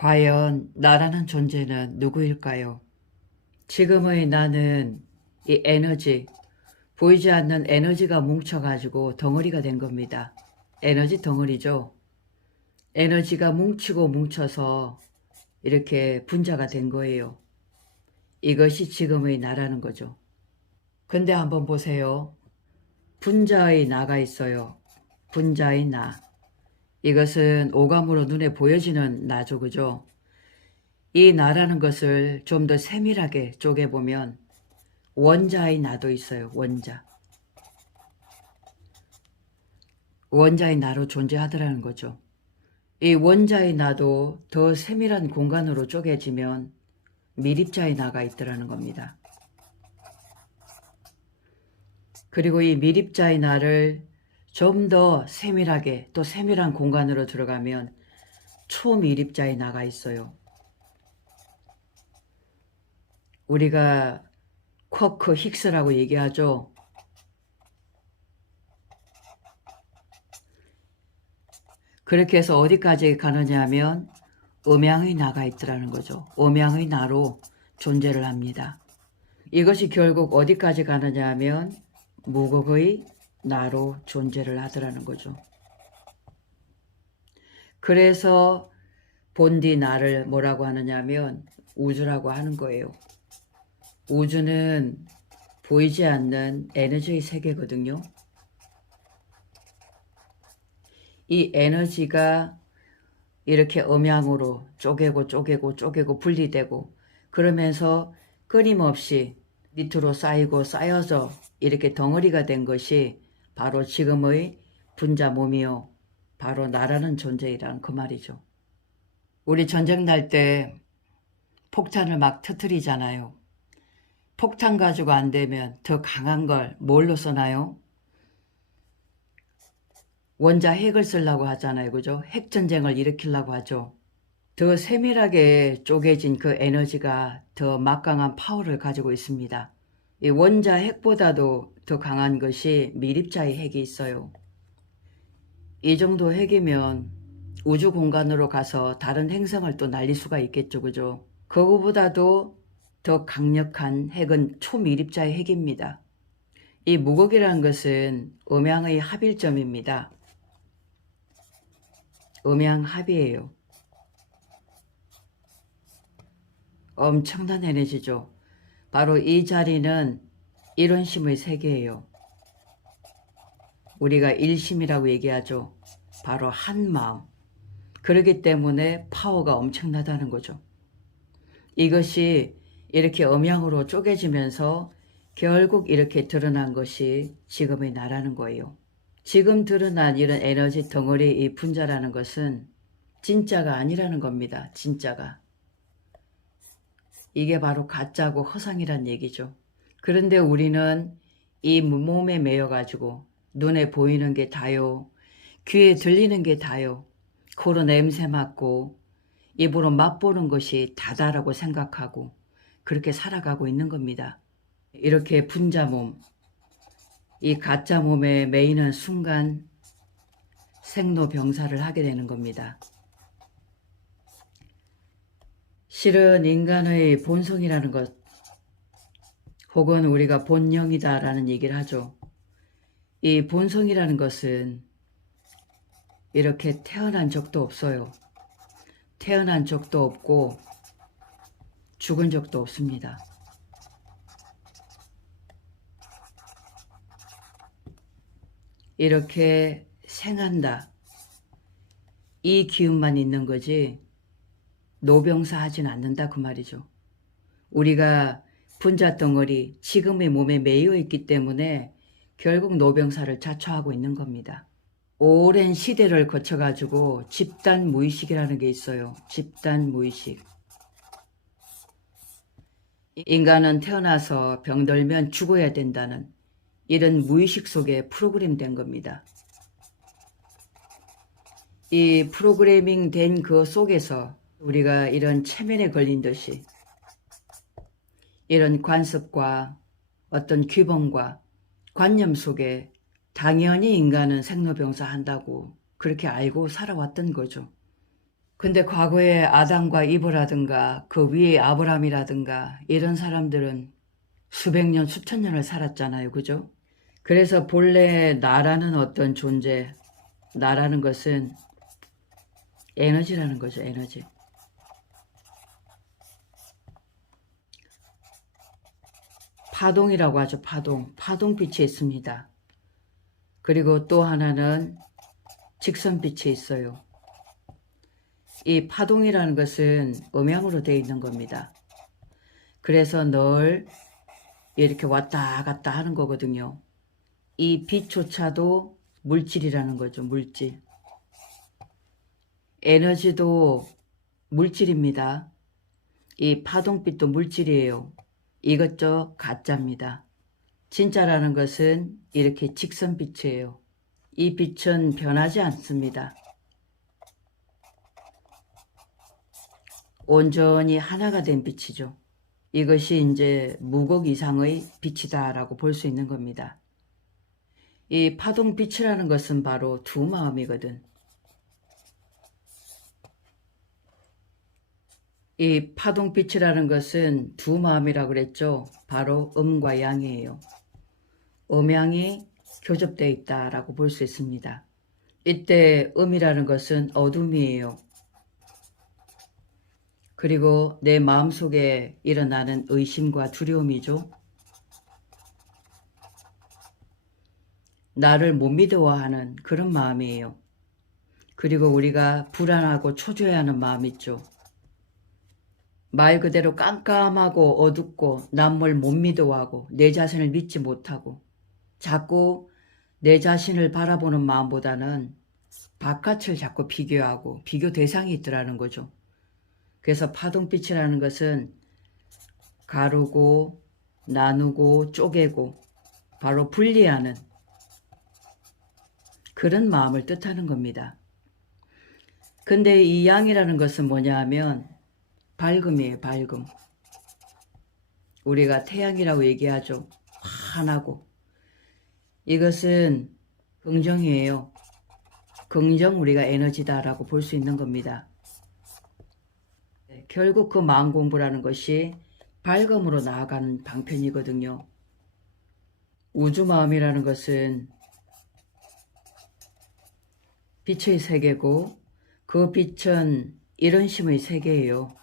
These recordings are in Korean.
과연 나라는 존재는 누구일까요? 지금의 나는 이 에너지, 보이지 않는 에너지가 뭉쳐가지고 덩어리가 된 겁니다. 에너지 덩어리죠. 에너지가 뭉치고 뭉쳐서 이렇게 분자가 된 거예요. 이것이 지금의 나라는 거죠. 근데 한번 보세요. 분자의 나가 있어요. 분자의 나. 이것은 오감으로 눈에 보여지는 나죠, 그죠? 이 나라는 것을 좀 더 세밀하게 쪼개보면 원자의 나도 있어요. 원자. 원자의 나로 존재하더라는 거죠. 이 원자의 나도 더 세밀한 공간으로 쪼개지면 미립자의 나가 있더라는 겁니다. 그리고 이 미립자의 나를 좀 더 세밀하게 또 세밀한 공간으로 들어가면 초미립자의 나가 있어요. 우리가 쿼크 힉스라고 얘기하죠. 그렇게 해서 어디까지 가느냐 하면 음양의 나가 있더라는 거죠. 음양의 나로 존재를 합니다. 이것이 결국 어디까지 가느냐 하면 무극의 나로 존재를 하더라는 거죠. 그래서 본디 나를 뭐라고 하느냐 하면 우주라고 하는 거예요. 우주는 보이지 않는 에너지의 세계거든요. 이 에너지가 이렇게 음양으로 쪼개고 분리되고 그러면서 끊임없이 밑으로 쌓이고 쌓여서 이렇게 덩어리가 된 것이 바로 지금의 분자 몸이요. 바로 나라는 존재이란 그 말이죠. 우리 전쟁 날 때 폭탄을 막 터뜨리잖아요. 폭탄 가지고 안 되면 더 강한 걸 뭘로 써나요? 원자 핵을 쓰려고 하잖아요. 그죠? 핵전쟁을 일으키려고 하죠. 더 세밀하게 쪼개진 그 에너지가 더 막강한 파워를 가지고 있습니다. 이 원자 핵보다도 더 강한 것이 미립자의 핵이 있어요. 이 정도 핵이면 우주 공간으로 가서 다른 행성을 또 날릴 수가 있겠죠. 그죠? 그거보다도 더 강력한 핵은 초미립자의 핵입니다. 이 무극이라는 것은 음양의 합일점입니다. 음양합이에요. 엄청난 에너지죠. 바로 이 자리는 일원심의 세계예요. 우리가 일심이라고 얘기하죠. 바로 한 마음. 그렇기 때문에 파워가 엄청나다는 거죠. 이것이 이렇게 음양으로 쪼개지면서 결국 이렇게 드러난 것이 지금의 나라는 거예요. 지금 드러난 이런 에너지 덩어리 이 분자라는 것은 진짜가 아니라는 겁니다. 진짜가. 이게 바로 가짜고 허상이란 얘기죠. 그런데 우리는 이 몸에 매여가지고 눈에 보이는 게 다요. 귀에 들리는 게 다요. 코로 냄새 맡고 입으로 맛보는 것이 다다라고 생각하고 그렇게 살아가고 있는 겁니다. 이렇게 분자 몸, 이 가짜 몸에 매이는 순간 생로병사를 하게 되는 겁니다. 실은 인간의 본성이라는 것 혹은 우리가 본영이다라는 얘기를 하죠. 이 본성이라는 것은 이렇게 태어난 적도 없어요. 태어난 적도 없고 죽은 적도 없습니다. 이렇게 생한다. 이 기운만 있는 거지 노병사 하진 않는다 그 말이죠. 우리가 분자 덩어리 지금의 몸에 매여 있기 때문에 결국 노병사를 자초하고 있는 겁니다. 오랜 시대를 거쳐가지고 집단 무의식이라는 게 있어요. 집단 무의식. 인간은 태어나서 병들면 죽어야 된다는 이런 무의식 속에 프로그램된 겁니다. 이 프로그래밍 된 그 속에서 우리가 이런 체면에 걸린 듯이 이런 관습과 어떤 규범과 관념 속에 당연히 인간은 생로병사 한다고 그렇게 알고 살아왔던 거죠. 근데 과거에 아담과 이브라든가 그 위에 아브람이라든가 이런 사람들은 수백 년, 수천 년을 살았잖아요. 그죠? 그래서 본래 나라는 어떤 존재, 나라는 것은 에너지라는 거죠. 에너지. 파동이라고 하죠. 파동. 파동빛이 있습니다. 그리고 또 하나는 직선빛이 있어요. 이 파동이라는 것은 음양으로 되어 있는 겁니다. 그래서 늘 이렇게 왔다 갔다 하는 거거든요. 이 빛조차도 물질이라는 거죠. 물질. 에너지도 물질입니다. 이 파동빛도 물질이에요. 이것저 가짜입니다. 진짜라는 것은 이렇게 직선빛이에요. 이 빛은 변하지 않습니다. 온전히 하나가 된 빛이죠. 이것이 이제 무곡 이상의 빛이다라고 볼 수 있는 겁니다. 이 파동빛이라는 것은 바로 두 마음이거든. 이 파동빛이라는 것은 두 마음이라고 그랬죠. 바로 음과 양이에요. 음양이 교접되어 있다라고 볼 수 있습니다. 이때 음이라는 것은 어둠이에요. 그리고 내 마음속에 일어나는 의심과 두려움이죠. 나를 못 믿어하는 그런 마음이에요. 그리고 우리가 불안하고 초조해하는 마음 있죠. 말 그대로 깜깜하고 어둡고 난 뭘 못 믿어하고 내 자신을 믿지 못하고 자꾸 내 자신을 바라보는 마음보다는 바깥을 자꾸 비교하고 비교 대상이 있더라는 거죠. 그래서 파동빛이라는 것은 가르고 나누고 쪼개고 바로 분리하는 그런 마음을 뜻하는 겁니다. 근데 이 양이라는 것은 뭐냐 하면 밝음이에요. 밝음. 우리가 태양이라고 얘기하죠. 환하고. 이것은 긍정이에요. 긍정 우리가 에너지다라고 볼 수 있는 겁니다. 결국 그 마음 공부라는 것이 밝음으로 나아가는 방편이거든요. 우주 마음이라는 것은 빛의 세계고 그 빛은 일원심의 세계예요.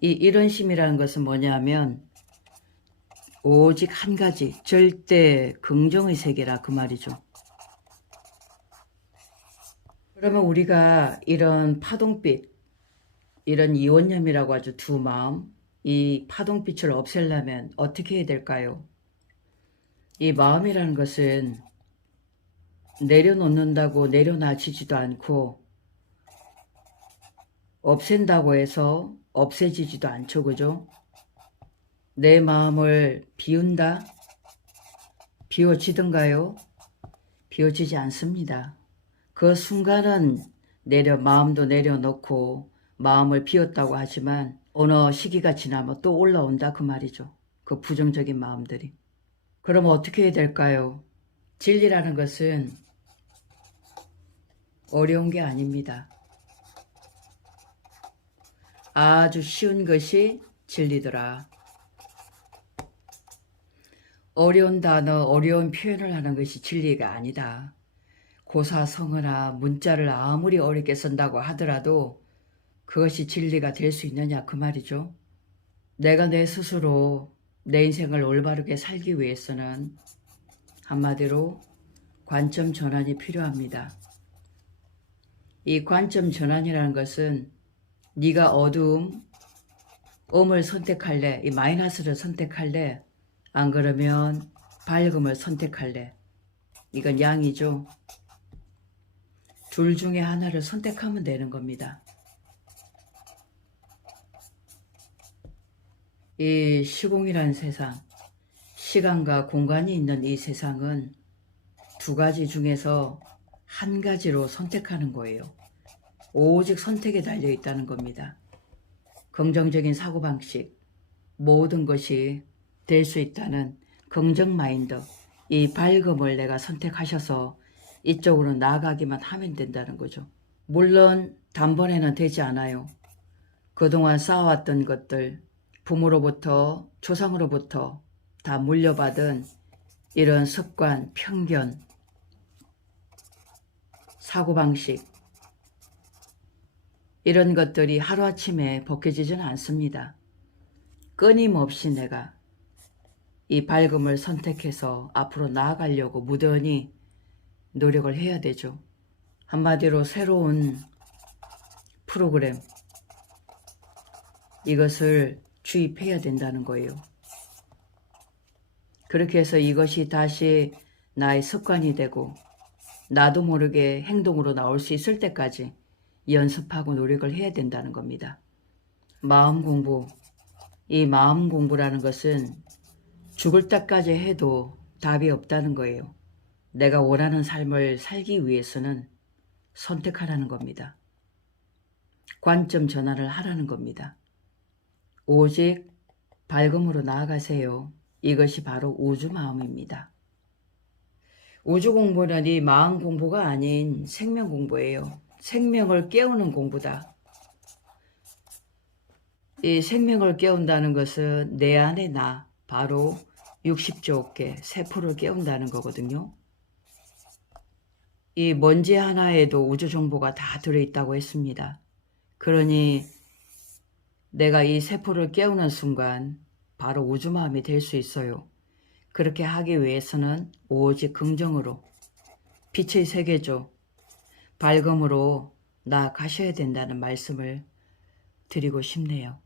이 일원심이라는 것은 뭐냐면 오직 한 가지 절대 긍정의 세계라 그 말이죠. 그러면 우리가 이런 파동빛, 이런 이원념이라고 하죠. 두 마음, 이 파동빛을 없애려면 어떻게 해야 될까요? 이 마음이라는 것은 내려놓는다고 내려놔지지도 않고 없앤다고 해서 없애지지도 않죠. 그죠? 내 마음을 비운다? 비워지던가요? 비워지지 않습니다. 그 순간은 마음도 내려놓고 마음을 비웠다고 하지만 어느 시기가 지나면 또 올라온다 그 말이죠. 그 부정적인 마음들이. 그럼 어떻게 해야 될까요? 진리라는 것은 어려운 게 아닙니다. 아주 쉬운 것이 진리더라. 어려운 단어, 어려운 표현을 하는 것이 진리가 아니다. 고사성어나 문자를 아무리 어렵게 쓴다고 하더라도 그것이 진리가 될 수 있느냐 그 말이죠. 내가 내 스스로 내 인생을 올바르게 살기 위해서는 한마디로 관점 전환이 필요합니다. 이 관점 전환이라는 것은 네가 음을 선택할래, 이 마이너스를 선택할래, 안 그러면 밝음을 선택할래. 이건 양이죠. 둘 중에 하나를 선택하면 되는 겁니다. 이 시공이라는 세상, 시간과 공간이 있는 이 세상은 두 가지 중에서 한 가지로 선택하는 거예요. 오직 선택에 달려 있다는 겁니다. 긍정적인 사고방식, 모든 것이 될 수 있다는 긍정 마인드, 이 밝음을 내가 선택하셔서 이쪽으로 나아가기만 하면 된다는 거죠. 물론 단번에는 되지 않아요. 그동안 쌓아왔던 것들, 부모로부터 조상으로부터 다 물려받은 이런 습관, 편견, 사고방식, 이런 것들이 하루아침에 벗겨지지는 않습니다. 끊임없이 내가 이 밝음을 선택해서 앞으로 나아가려고 무던히 노력을 해야 되죠. 한마디로 새로운 프로그램, 이것을 주입해야 된다는 거예요. 그렇게 해서 이것이 다시 나의 습관이 되고 나도 모르게 행동으로 나올 수 있을 때까지 연습하고 노력을 해야 된다는 겁니다. 마음 공부, 이 마음 공부라는 것은 죽을 때까지 해도 답이 없다는 거예요. 내가 원하는 삶을 살기 위해서는 선택하라는 겁니다. 관점 전환을 하라는 겁니다. 오직 밝음으로 나아가세요. 이것이 바로 우주 마음입니다. 우주 공부는 이 마음 공부가 아닌 생명 공부예요. 생명을 깨우는 공부다. 이 생명을 깨운다는 것은 내 안에 나, 바로 60조 개 세포를 깨운다는 거거든요. 이 먼지 하나에도 우주 정보가 다 들어있다고 했습니다. 그러니 내가 이 세포를 깨우는 순간 바로 우주 마음이 될 수 있어요. 그렇게 하기 위해서는 오직 긍정으로, 빛의 세계죠. 밝음으로 나아가셔야 된다는 말씀을 드리고 싶네요.